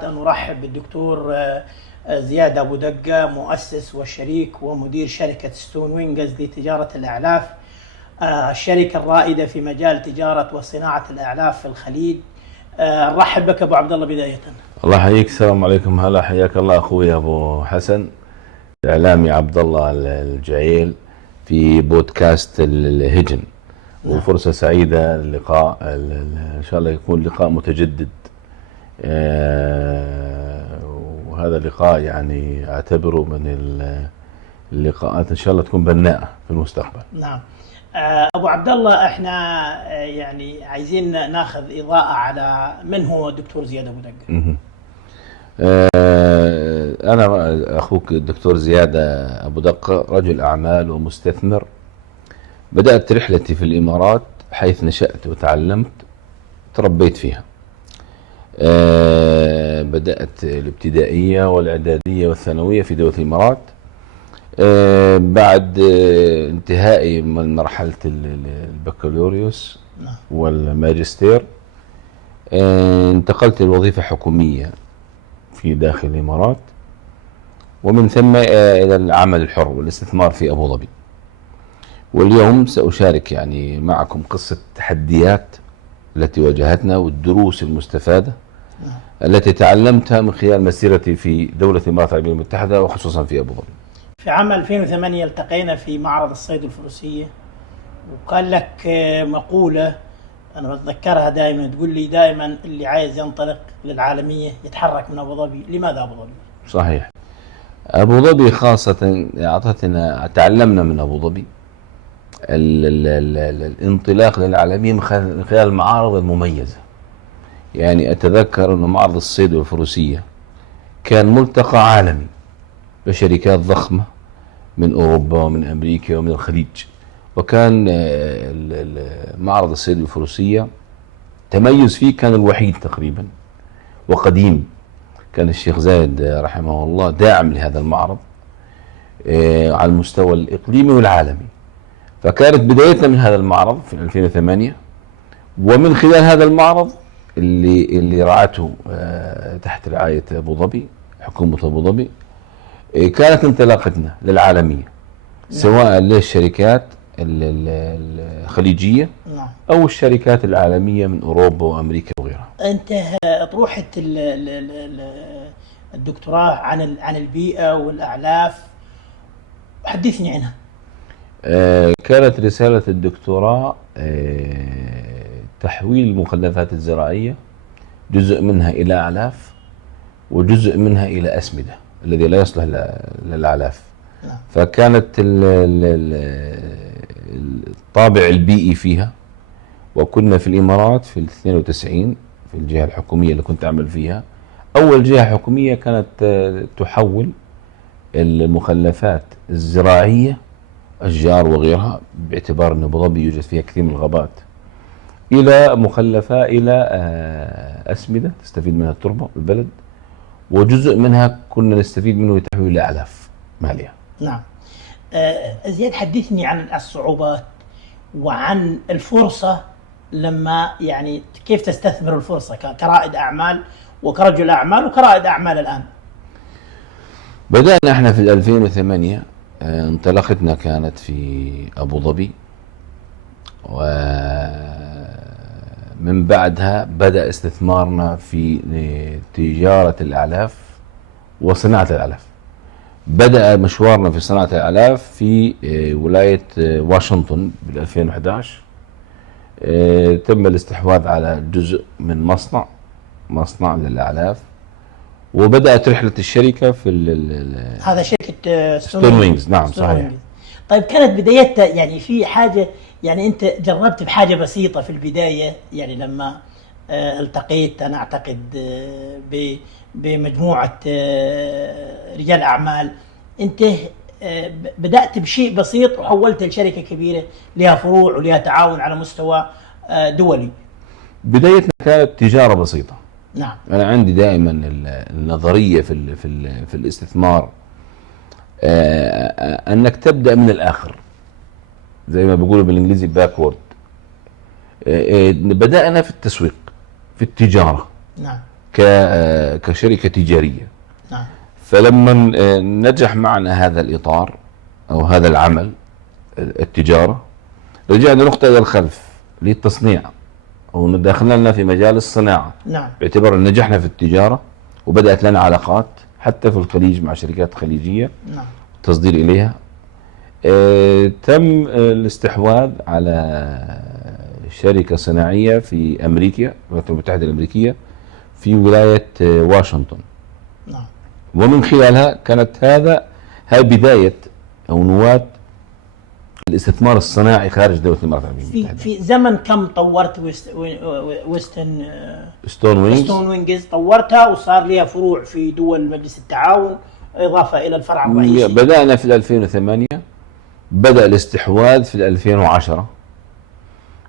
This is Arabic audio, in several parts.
أن أرحب بالدكتور زياد أبو دقة، مؤسس والشريك ومدير شركة ستون وينجز لتجارة الأعلاف، الشركة الرائدة في مجال تجارة وصناعة الأعلاف في الخليج. نرحب بك أبو عبد الله بداية. الله يحييك. السلام عليكم. هلا، حياك الله أخوي أبو حسن، الإعلامي عبد الله الجعيل في بودكاست الهجن. وفرصة سعيدة اللقاء، إن شاء الله يكون لقاء متجدد. وهذا اللقاء يعني أعتبره من اللقاءات إن شاء الله تكون بناءة في المستقبل. نعم. أبو عبد الله، إحنا يعني عايزين ناخذ إضاءة على من هو الدكتور زياد أبو دقة. أنا أخوك الدكتور زياد أبو دقة، رجل أعمال ومستثمر. بدأت رحلتي في الإمارات حيث نشأت وتعلمت تربيت فيها. بدأت الابتدائية والإعدادية والثانوية في دولة الإمارات. بعد انتهائي من مرحلة البكالوريوس والماجستير انتقلت لوظيفة حكومية في داخل الإمارات، ومن ثم إلى العمل الحر والاستثمار في أبو ظبي. واليوم سأشارك يعني معكم قصة التحديات التي واجهتنا والدروس المستفادة التي تعلمتها من خلال مسيرتي في دولة الإمارات العربية المتحدة وخصوصا في أبو ظبي. في عام 2008 التقينا في معرض الصيد الفروسية، وقال لك مقولة أنا بتذكرها دائما، تقول لي دائما اللي عايز ينطلق للعالمية يتحرك من أبو ظبي. لماذا أبو ظبي؟ صحيح. أبو ظبي خاصة أعطتنا، تعلمنا من أبو ظبي الانطلاق للعالمية من خلال المعارض المميزة. يعني أتذكر أن معرض الصيد والفروسية كان ملتقى عالمي بشركات ضخمة من أوروبا ومن أمريكا ومن الخليج، وكان معرض الصيد والفروسية تميز فيه كان الوحيد تقريبا وقديم. كان الشيخ زايد رحمه الله داعم لهذا المعرض على المستوى الإقليمي والعالمي. فكانت بدايتنا من هذا المعرض في 2008، ومن خلال هذا المعرض اللي رعته تحت رعاية أبو ظبي، حكومة أبو ظبي، كانت انطلاقتنا للعالمية، سواء للشركات الخليجية أو الشركات العالمية من أوروبا وأمريكا وغيرها. أنت طروحة الدكتوراه عن البيئة والأعلاف، حدثني عنها. كانت رسالة الدكتوراه تحويل المخلفات الزراعية، جزء منها إلى أعلاف وجزء منها إلى أسمدة الذي لا يصلح للأعلاف. فكانت الطابع البيئي فيها، وكنا في الإمارات في 92 في الجهة الحكومية اللي كنت أعمل فيها، أول جهة حكومية كانت تحول المخلفات الزراعية، أشجار وغيرها، باعتبار أن أبو ظبي يوجد فيها كثير من الغابات، إلى مخلفات، إلى أسمدة تستفيد منها التربة البلد، وجزء منها كنا نستفيد منه لتحويل إلى أعلاف مالية. نعم. زياد، حدثني عن الصعوبات وعن الفرصة، لما يعني كيف تستثمر الفرصة كرائد أعمال وكرجل أعمال وكرائد أعمال الآن. بدأنا احنا في 2008، انطلاقتنا كانت في أبو ظبي، ومن بعدها بدأ استثمارنا في تجارة الأعلاف وصناعة الأعلاف. بدأ مشوارنا في صناعة الأعلاف في ولاية واشنطن بال 2011. تم الاستحواذ على جزء من مصنع للأعلاف، وبدأت رحلة الشركة في هذا شركة ستون وينجز. نعم صحيح. طيب، كانت بدايتها يعني في حاجة، يعني أنت جربت بحاجة بسيطة في البداية، يعني لما التقيت أنا أعتقد بمجموعة رجال أعمال، أنت بدأت بشيء بسيط وحولت لشركة كبيرة لها فروع ولها تعاون على مستوى دولي. بدايتنا كانت تجارة بسيطة. نعم. أنا عندي دائما النظرية في الاستثمار، أنك تبدأ من الآخر، زي ما بيقولوا بالإنجليزي باكورد. بدأنا في التسويق، في التجارة. نعم. كشركة تجارية. نعم. فلما نجح معنا هذا الإطار أو هذا العمل التجارة، رجعنا نقطة إلى الخلف للتصنيع، أو دخلنا لنا في مجال الصناعة. نعم. باعتبار أن نجحنا في التجارة وبدأت لنا علاقات حتى في الخليج مع شركات خليجية. نعم. تصدير إليها. تم الاستحواذ على شركة صناعية في أمريكا، الولايات المتحدة الأمريكية، في ولاية واشنطن. نعم. ومن خلالها كانت هاي بداية أو نواة الاستثمار الصناعي خارج دولة الإمارات العربية المتحدة. في زمن كم طورت ويستن ستون وينجز؟ طورتها وصار لها فروع في دول مجلس التعاون إضافة إلى الفرع الرئيسي. بدأنا في 2008، بدأ الاستحواذ في 2010.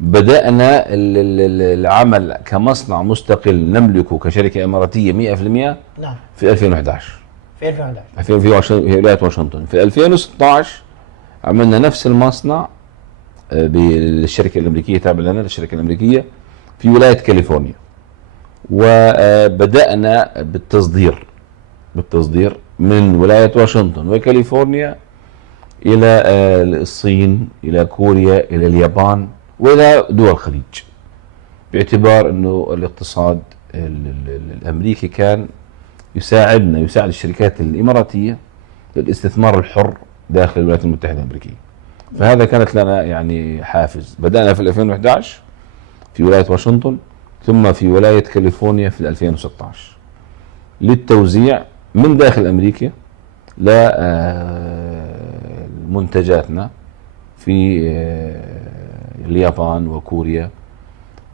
بدأنا العمل كمصنع مستقل نملكه كشركة إماراتية 100%. نعم. في 2011. في 2011 في ولاية واشنطن. في 2016 عملنا نفس المصنع بالشركة الأمريكية، تابع لنا للشركة الأمريكية، في ولاية كاليفورنيا. وبدأنا بالتصدير من ولاية واشنطن وكاليفورنيا إلى الصين، إلى كوريا، إلى اليابان، وإلى دول الخليج، باعتبار أنه الاقتصاد الأمريكي كان يساعد الشركات الإماراتية للاستثمار الحر داخل الولايات المتحدة الأمريكية. فهذا كانت لنا يعني حافز. بدأنا في 2011 في ولاية واشنطن، ثم في ولاية كاليفورنيا في 2016 للتوزيع من داخل أمريكا لمنتجاتنا في اليابان وكوريا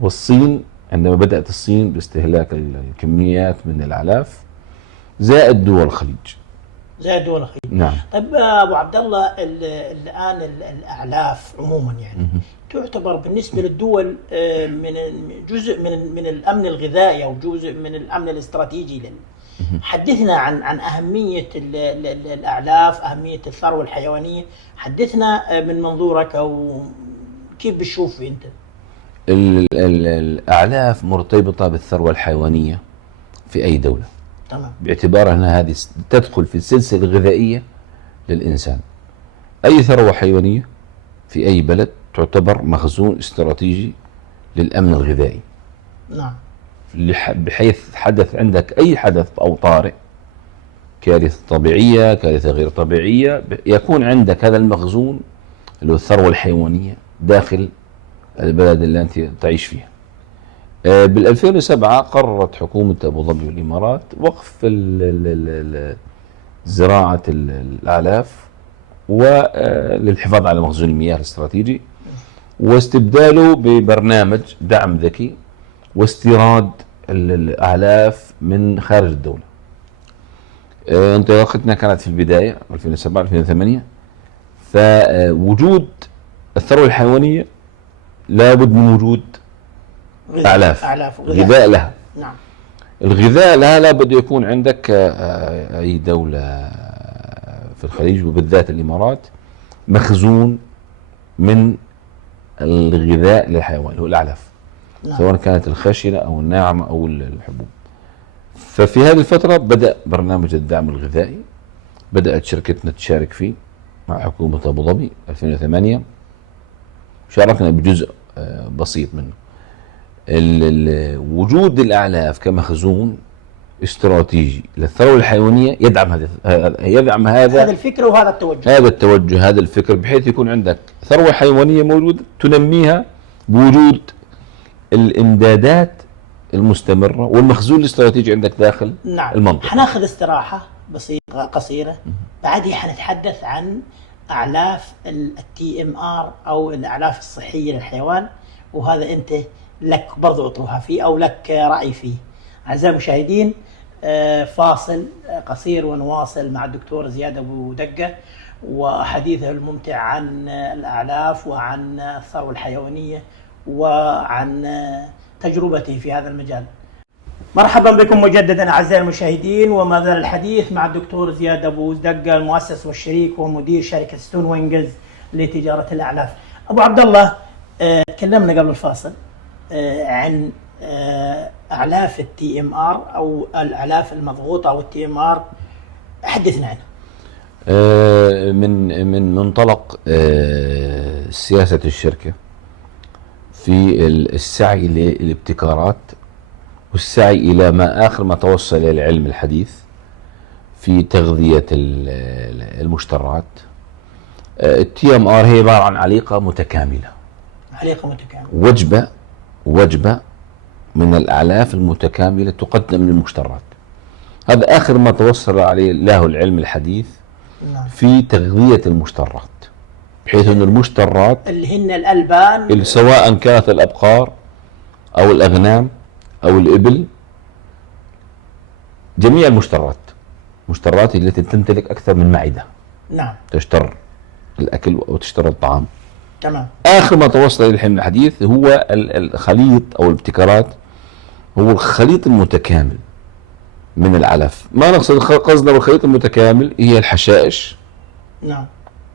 والصين. عندما بدأت الصين باستهلاك الكميات من الأعلاف، زائد دول الخليج. نعم. طيب ابو عبد الله، الان الاعلاف عموما يعني تعتبر بالنسبه للدول من جزء من الامن الغذائي او جزء من الامن الاستراتيجي. حدثنا عن اهميه الاعلاف، اهميه الثروه الحيوانيه. حدثنا من منظورك، او كيف بتشوف انت؟ الاعلاف مرتبطه بالثروه الحيوانيه في اي دوله. تمام. باعتبار أن هذه تدخل في السلسلة الغذائية للإنسان. أي ثروة حيوانية في أي بلد تعتبر مخزون استراتيجي للأمن الغذائي. نعم. بحيث حدث عندك أي حدث أو طارئ، كارثة طبيعية، كارثة غير طبيعية، يكون عندك هذا المخزون اللي هو الثروة الحيوانية داخل البلد اللي أنت تعيش فيها. بال2007 قررت حكومة أبو ظبي والإمارات وقف زراعة الأعلاف وللحفاظ على مخزون المياه الاستراتيجي، واستبداله ببرنامج دعم ذكي واستيراد الأعلاف من خارج الدولة. انطلاقتنا كانت في البداية 2007-2008. فوجود الثروة الحيوانية لابد من وجود أعلاف غذاء لها. نعم. الغذاء لها لابد يكون عندك أي دولة في الخليج وبالذات الإمارات مخزون من الغذاء للحيوان اللي هو الأعلاف. نعم. سواء كانت الخشنة أو الناعمة أو الحبوب. ففي هذه الفترة بدأ برنامج الدعم الغذائي، بدأت شركتنا تشارك فيه مع حكومة أبو ظبي 2008. شاركنا بجزء بسيط منه. وجود الأعلاف كمخزون استراتيجي للثروة الحيوانية يدعم هذا الفكر وهذا التوجه. هذا الفكر، بحيث يكون عندك ثروة حيوانية موجودة تنميها بوجود الإمدادات المستمرة والمخزون الاستراتيجي عندك داخل المنطقة. حناخذ استراحة بسيطة قصيرة، بعدها حنتحدث عن أعلاف الTMR أو الأعلاف الصحية للحيوان، وهذا أنت لك برضو أطروحة فيه أو لك رأي فيه. أعزائي المشاهدين، فاصل قصير ونواصل مع الدكتور زياد أبو دقة وحديثه الممتع عن الأعلاف وعن الثروة الحيوانية وعن تجربته في هذا المجال. مرحبا بكم مجددا أعزائي المشاهدين، وما زال الحديث مع الدكتور زياد أبو دقة، المؤسس والشريك ومدير شركة ستون وينجز لتجارة الأعلاف. أبو عبد الله، تكلمنا قبل الفاصل عن اعلاف التي ام ار او الاعلاف المضغوطه او التي ام ار، حدثنا عنها. من منطلق سياسة الشركة في السعي للابتكارات والسعي إلى ما آخر ما توصل إلى العلم الحديث في تغذية المشترات. التي ام ار هي عبارة عن عليقة متكاملة، وجبة من الأعلاف المتكاملة تقدم للمشترات. هذا آخر ما توصل عليه له العلم الحديث في تغذية المشترات، بحيث أن المشترات اللي هن الألبان، سواء كانت الأبقار أو الأغنام أو الإبل، جميع المشترات التي تمتلك أكثر من معدة، نعم، تشتر الأكل وتشتر الطعام. تمام. آخر ما توصل إلى العلم الحديث هو الخليط أو الابتكارات، هو الخليط المتكامل من العلف. ما نقصد قصدنا بالخليط المتكامل هي الحشائش، نعم،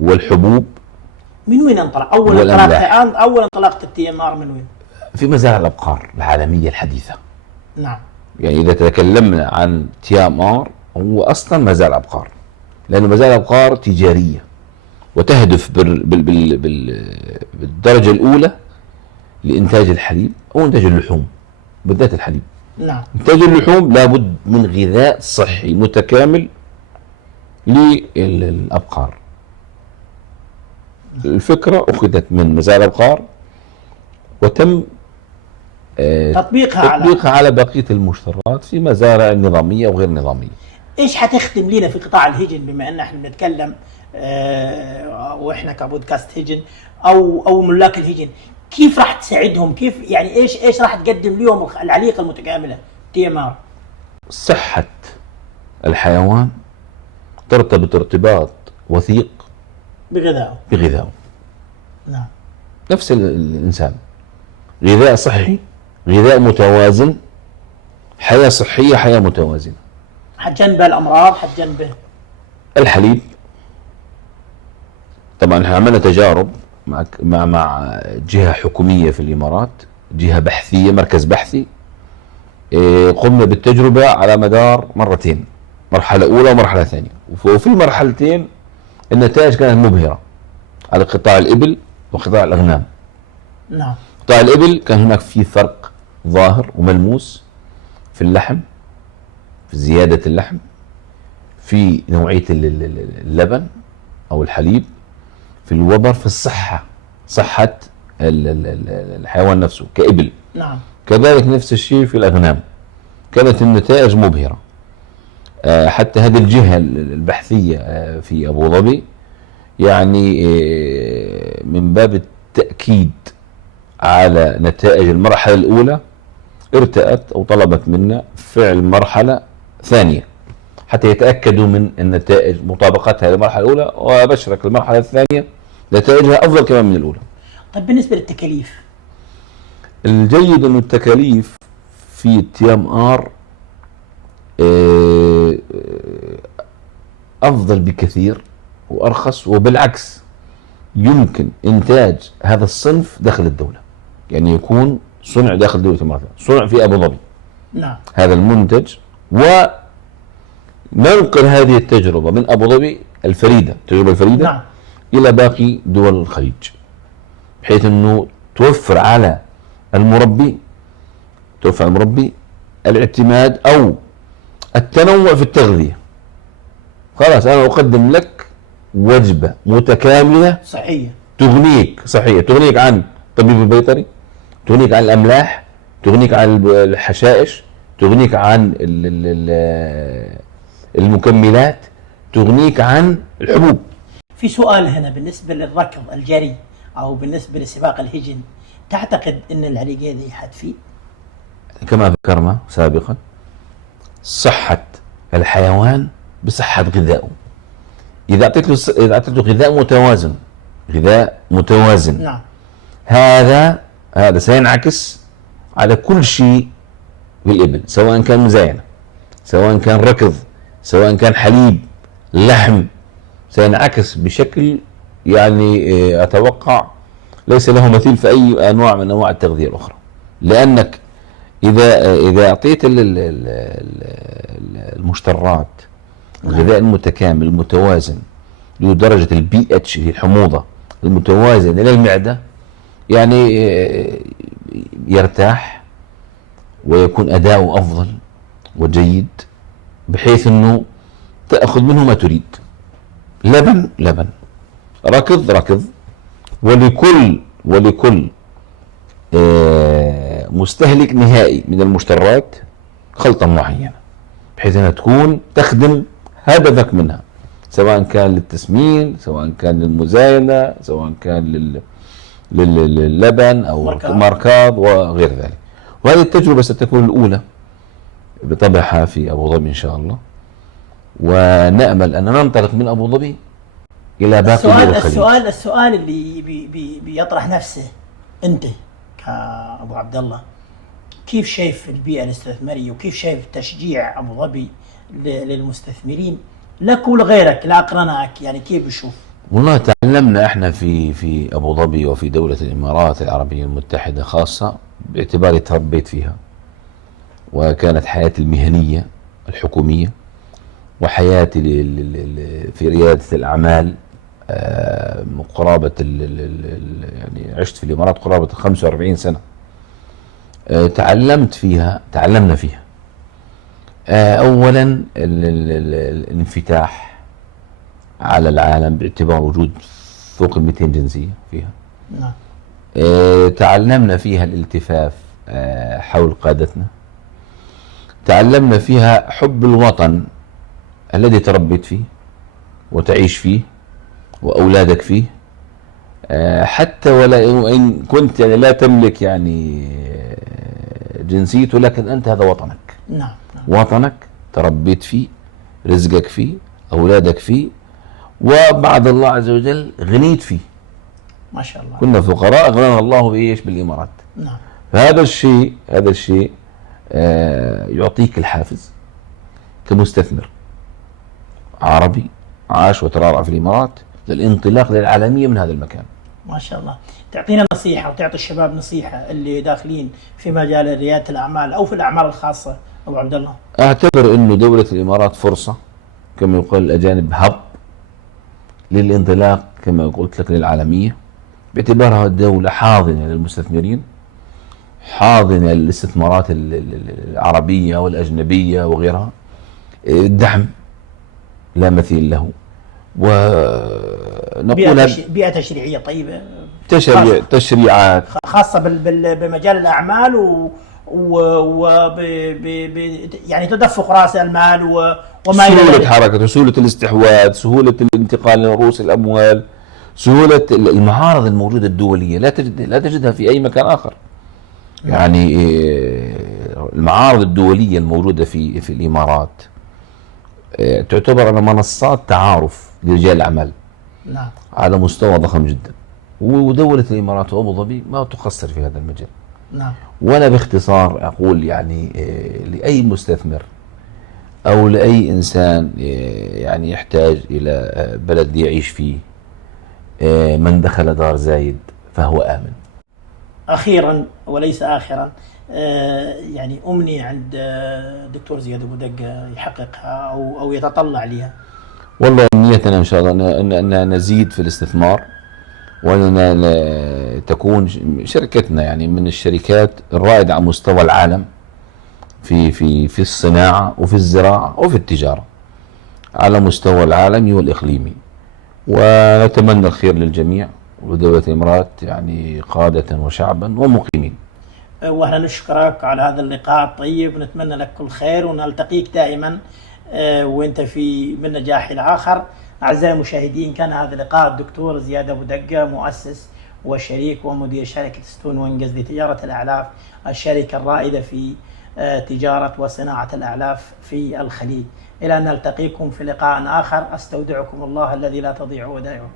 والحبوب. من وين انطلق أول انطلاقة التي ام ار؟ من وين؟ في مزارع الأبقار العالمية الحديثة. نعم. يعني إذا تكلمنا عن تي ام ار هو أصلا مزارع أبقار، لأنه مزارع أبقار تجارية وتهدف بالدرجة الأولى لإنتاج الحليب أو إنتاج اللحوم، بالذات الحليب. نعم. إنتاج اللحوم لابد من غذاء صحي متكامل للأبقار. الفكرة أخذت من مزارع الأبقار وتم تطبيقها على بقية المشترات في مزارع نظامية وغير نظامية. إيش حتخدم لنا في قطاع الهجن، بما أن احنا بنتكلم وإحنا كبودكاست هجن أو ملاك الهجن؟ كيف راح تساعدهم؟ كيف يعني إيش راح تقدم لهم العليقة المتكاملة تي ام ار؟ صحة الحيوان ترتبط ارتباط وثيق بغذائه. نعم. نفس الإنسان، غذاء صحي، غذاء متوازن، حياة صحية، حياة متوازنة. حتجنب الأمراض، حتجنب الحليب. طبعا احنا عملنا تجارب مع جهة حكومية في الإمارات، جهة بحثية، مركز بحثي. قمنا بالتجربة على مدار مرتين، مرحلة أولى ومرحلة ثانية، وفي المرحلتين النتائج كانت مبهرة على قطاع الإبل وقطاع الأغنام. نعم. قطاع الإبل كان هناك في فرق ظاهر وملموس في اللحم، في زيادة اللحم، في نوعية اللبن أو الحليب، في الوبر، في صحة الحيوان نفسه كإبل. نعم. كذلك نفس الشيء في الأغنام، كانت النتائج مبهرة. حتى هذه الجهة البحثية في أبو ظبي يعني من باب التأكيد على نتائج المرحلة الأولى ارتأت أو طلبت منا فعل مرحلة ثانية حتى يتأكدوا من النتائج مطابقتها للمرحلة الأولى، وأبشرك المرحلة الثانية نتائجها أفضل كمان من الأولى. طيب بالنسبة للتكاليف؟ الجيد أن التكاليف في التي ام ار أفضل بكثير وأرخص، وبالعكس يمكن إنتاج هذا الصنف داخل الدولة، يعني يكون صنع داخل دولة الإمارات، صنع في أبو ظبي. نعم. هذا المنتج، وننقل هذه التجربة من أبو ظبي الفريدة، التجربة الفريدة، نعم، إلى باقي دول الخليج، بحيث أنه توفر على المربي الاعتماد أو التنوع في التغذية. خلاص أنا أقدم لك وجبة متكاملة صحية تغنيك عن الطبيب البيطري، تغنيك عن الأملاح، تغنيك عن الحشائش، تغنيك عن المكملات، تغنيك عن الحبوب. في سؤال هنا بالنسبة للركض الجري أو بالنسبة لسباق الهجن، تعتقد أن العليقة دي حتفيد؟ كما ذكرنا سابقا، صحة الحيوان بصحة غذائه. إذا أعطيته غذاء متوازن، نعم، هذا سينعكس على كل شيء في الإبل، سواء كان مزاينة، سواء كان ركض، سواء كان حليب، لحم، سينعكس بشكل يعني أتوقع ليس له مثيل في أي أنواع من أنواع التغذية الأخرى. لأنك إذا أعطيت المشترات الغذاء المتكامل المتوازن لدرجة البي اتش، هي الحموضة المتوازن إلى المعدة، يعني يرتاح ويكون أداؤه أفضل وجيد، بحيث أنه تأخذ منه ما تريد. لبن لبن، ركض ركض، ولكل مستهلك نهائي من المشترات خلطة معينة، بحيث أنها تكون تخدم هدفك منها، سواء كان للتسمين، سواء كان للمزايدة، سواء كان لللبن أو مركاض وغير ذلك. وهذه التجربة ستكون الأولى بطبعها في أبو ظبي إن شاء الله، ونأمل أن ننطلق من أبو ظبي إلى باقي دول الخليج. السؤال اللي بيطرح نفسه، أنت كأبو عبد الله كيف شايف البيئة الاستثمارية، وكيف شايف تشجيع أبو ظبي للمستثمرين لك ولغيرك لأقرنائك، يعني كيف بشوف؟ والله تعلمنا احنا في أبو ظبي وفي دولة الإمارات العربية المتحدة خاصة، باعتباري تربيت فيها، وكانت حياتي المهنية الحكومية وحياتي في ريادة الأعمال قرابة يعني عشت في الإمارات قرابة 45 سنة. تعلمنا فيها أولا الانفتاح على العالم باعتبار وجود فوق 200 جنسية فيها. نعم. تعلمنا فيها الالتفاف حول قادتنا، تعلمنا فيها حب الوطن الذي تربيت فيه وتعيش فيه وأولادك فيه، حتى وإن كنت يعني لا تملك يعني جنسيته، لكن أنت هذا وطنك. نعم. وطنك تربيت فيه، رزقك فيه، أولادك فيه، وبعد الله عز وجل غنيت فيه. ما شاء الله. كنا فقراء أغنانا الله بإيش؟ بالإمارات. نعم. فهذا الشيء يعطيك الحافز كمستثمر عربي عاش وترعرع في الإمارات للانطلاق للعالمية من هذا المكان. ما شاء الله. تعطينا نصيحة وتعطي الشباب نصيحة اللي داخلين في مجال ريادة الأعمال أو في الأعمال الخاصة أبو عبد الله. أعتبر أنه دولة الإمارات فرصة، كما يقول الأجانب هب، للانطلاق كما قلت لك للعالمية، باعتبارها دولة حاضنة للمستثمرين، حاضنة للاستثمارات العربية والأجنبية وغيرها، دعم لا مثيل له. ونقول بيئة تشريعية طيبة، تشريعات خاصة بمجال الأعمال يعني تدفق رأس المال وما سهولة حركة، سهولة الاستحواذ، سهولة الانتقال لرؤوس الأموال، سهولة المعارض الموجودة الدولية لا تجدها في أي مكان آخر. يعني المعارض الدولية الموجودة في الإمارات تعتبر منصات تعارف لرجال الأعمال. نعم. على مستوى ضخم جدا، ودولة الإمارات وأبو ظبي ما تقصر في هذا المجال. نعم. وأنا باختصار أقول يعني لأي مستثمر أو لأي إنسان يعني يحتاج إلى بلد يعيش فيه، من دخل دار زايد فهو آمن. أخيرا وليس آخرا، يعني أمنية عند دكتور زياد أبو دقة يحققها أو يتطلع لها. والله نيتنا إن شاء الله أن نزيد في الاستثمار، وأن تكون شركتنا يعني من الشركات الرائدة على مستوى العالم في الصناعة وفي الزراعة وفي التجارة على مستوى العالمي والإقليمي. ونتمنى الخير للجميع ودولة الإمارات، يعني قادة وشعبا ومقيمين. واحنا نشكرك على هذا اللقاء الطيب، ونتمنى لك كل خير، ونلتقيك دائما وانت من نجاح الى اخر. اعزائي المشاهدين، كان هذا لقاء الدكتور زياد ابو دقة، مؤسس وشريك ومدير شركة ستون وينجز لتجارة الأعلاف، الشركة الرائدة في تجارة وصناعة الأعلاف في الخليج. إلى أن نلتقيكم في لقاء آخر، أستودعكم الله الذي لا تضيع ودائعه.